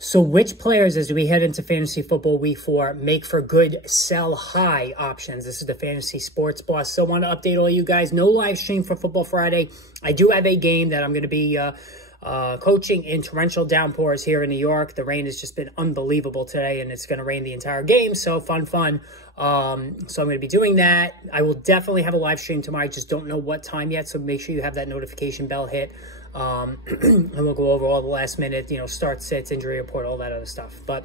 So which players, as we head into fantasy football week 4, make for good sell high options? This is the Fantasy Sports Boss. So I want to update all you guys. No live stream for Football Friday. I do have a game that I'm going to be coaching in torrential downpours here in New York. The rain has just been unbelievable today, and it's going to rain the entire game. So fun. So I'm going to be doing that. I will definitely have a live stream tomorrow. I just don't know what time yet. So make sure you have that notification bell hit. And we'll go over all the last minute, start, sits, injury report, all that other stuff. But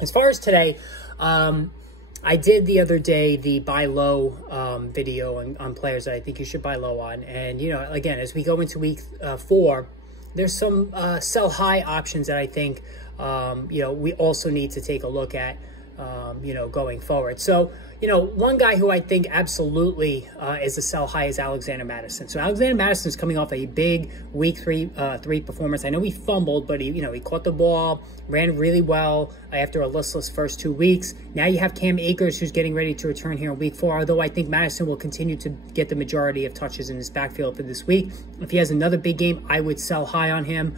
as far as today, I did the other day the buy low video on players that I think you should buy low on. And, again, as we go into week 4, there's some sell high options that I think, we also need to take a look at, going forward. So, one guy who I think absolutely is a sell high is Alexander Mattison. So Alexander Mattison is coming off a big week 3 performance. I know he fumbled, but he caught the ball, ran really well after a listless first 2 weeks. Now you have Cam Akers, who's getting ready to return here in week 4, although I think Mattison will continue to get the majority of touches in his backfield for this week. If he has another big game, I would sell high on him.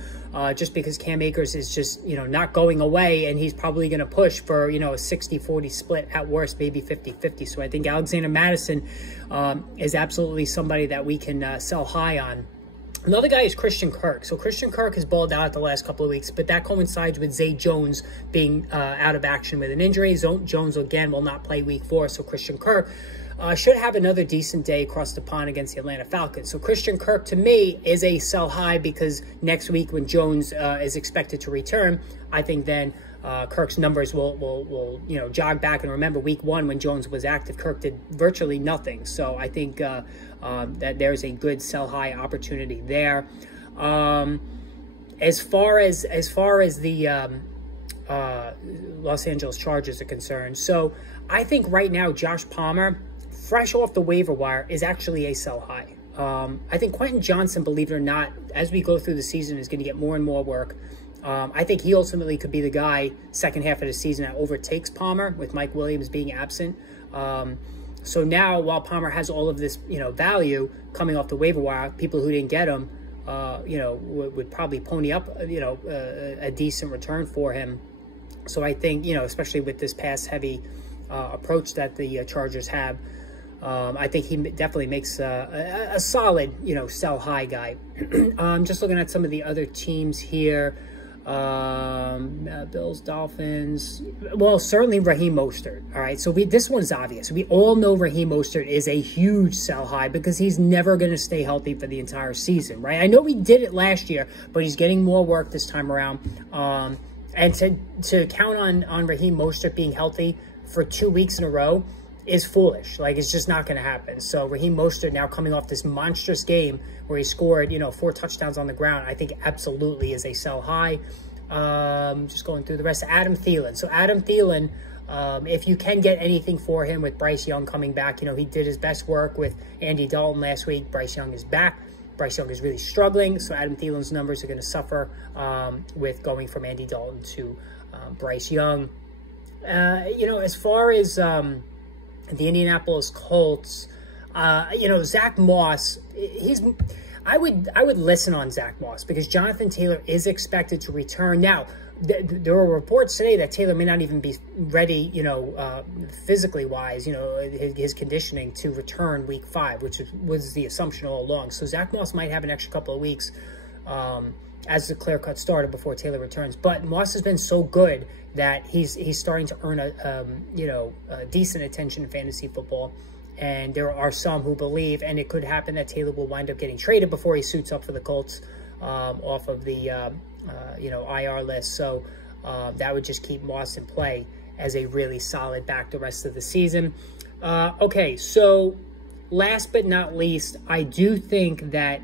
Just because Cam Akers is just, not going away, and he's probably going to push for, a 60-40 split at worst, maybe 50-50. So I think Alexander Mattison is absolutely somebody that we can sell high on. Another guy is Christian Kirk. So Christian Kirk has balled out the last couple of weeks, but that coincides with Zay Jones being out of action with an injury. Jones, again, will not play week 4, so Christian Kirk should have another decent day across the pond against the Atlanta Falcons. So Christian Kirk, to me, is a sell high because next week when Jones is expected to return, I think then Kirk's numbers will jog back. And remember, week 1 when Jones was active, Kirk did virtually nothing. So I think that there's a good sell high opportunity there. As far as the Los Angeles Chargers are concerned, so I think right now Josh Palmer, fresh off the waiver wire, is actually a sell high. I think Quentin Johnson, believe it or not, as we go through the season, is going to get more and more work. I think he ultimately could be the guy second half of the season that overtakes Palmer, with Mike Williams being absent. So now, while Palmer has all of this, value coming off the waiver wire, people who didn't get him, would probably pony up, a decent return for him. So I think, especially with this pass-heavy approach that the Chargers have, I think he definitely makes a solid, sell high guy. Just looking at some of the other teams here. Bills, Dolphins. Well, certainly Raheem Mostert. All right, so this one's obvious. We all know Raheem Mostert is a huge sell high because he's never going to stay healthy for the entire season, right? I know he did it last year, but he's getting more work this time around. And to count on Raheem Mostert being healthy for 2 weeks in a row is foolish. Like, it's just not going to happen. So Raheem Mostert now coming off this monstrous game where he scored, 4 touchdowns on the ground, I think absolutely is a sell high. Just going through the rest. Adam Thielen. So Adam Thielen, if you can get anything for him with Bryce Young coming back, he did his best work with Andy Dalton last week. Bryce Young is back. Bryce Young is really struggling, so Adam Thielen's numbers are going to suffer with going from Andy Dalton to Bryce Young. As far as the Indianapolis Colts, Zach Moss, I would listen on Zach Moss because Jonathan Taylor is expected to return. Now, there were reports today that Taylor may not even be ready, physically wise, his conditioning to return week 5, which was the assumption all along. So Zach Moss might have an extra couple of weeks as the clear-cut starter before Taylor returns. But Moss has been so good that he's starting to earn a decent attention in fantasy football. And there are some who believe, and it could happen, that Taylor will wind up getting traded before he suits up for the Colts off of the IR list. So that would just keep Moss in play as a really solid back the rest of the season. Okay, so last but not least, I do think that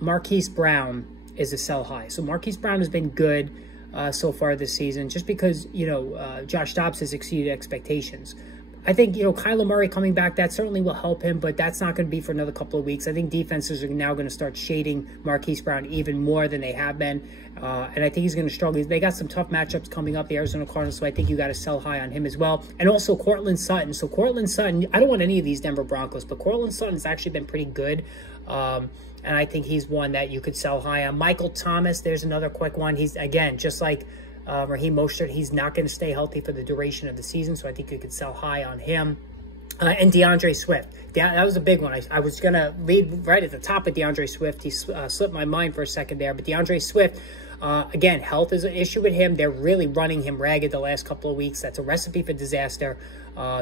Marquise Brown is a sell high. So Marquise Brown has been good so far this season, just because, Josh Dobbs has exceeded expectations. I think, Kyler Murray coming back, that certainly will help him, but that's not going to be for another couple of weeks. I think defenses are now going to start shading Marquise Brown even more than they have been, and I think he's going to struggle. They got some tough matchups coming up, the Arizona Cardinals, so I think you got to sell high on him as well. And also Courtland Sutton. So Courtland Sutton, I don't want any of these Denver Broncos, but Courtland Sutton has actually been pretty good. and I think he's one that you could sell high on. Michael Thomas, there's another quick one. He's, again, just like Raheem Mostert, he's not going to stay healthy for the duration of the season, so I think you could sell high on him. And DeAndre Swift. That was a big one. I was going to lead right at the top of DeAndre Swift. He slipped my mind for a second there. But DeAndre Swift, again, health is an issue with him. They're really running him ragged the last couple of weeks. That's a recipe for disaster.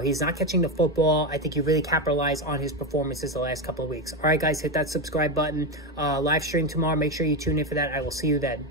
He's not catching the football. I think you really capitalize on his performances the last couple of weeks. All right, guys, hit that subscribe button. Live stream tomorrow. Make sure you tune in for that. I will see you then.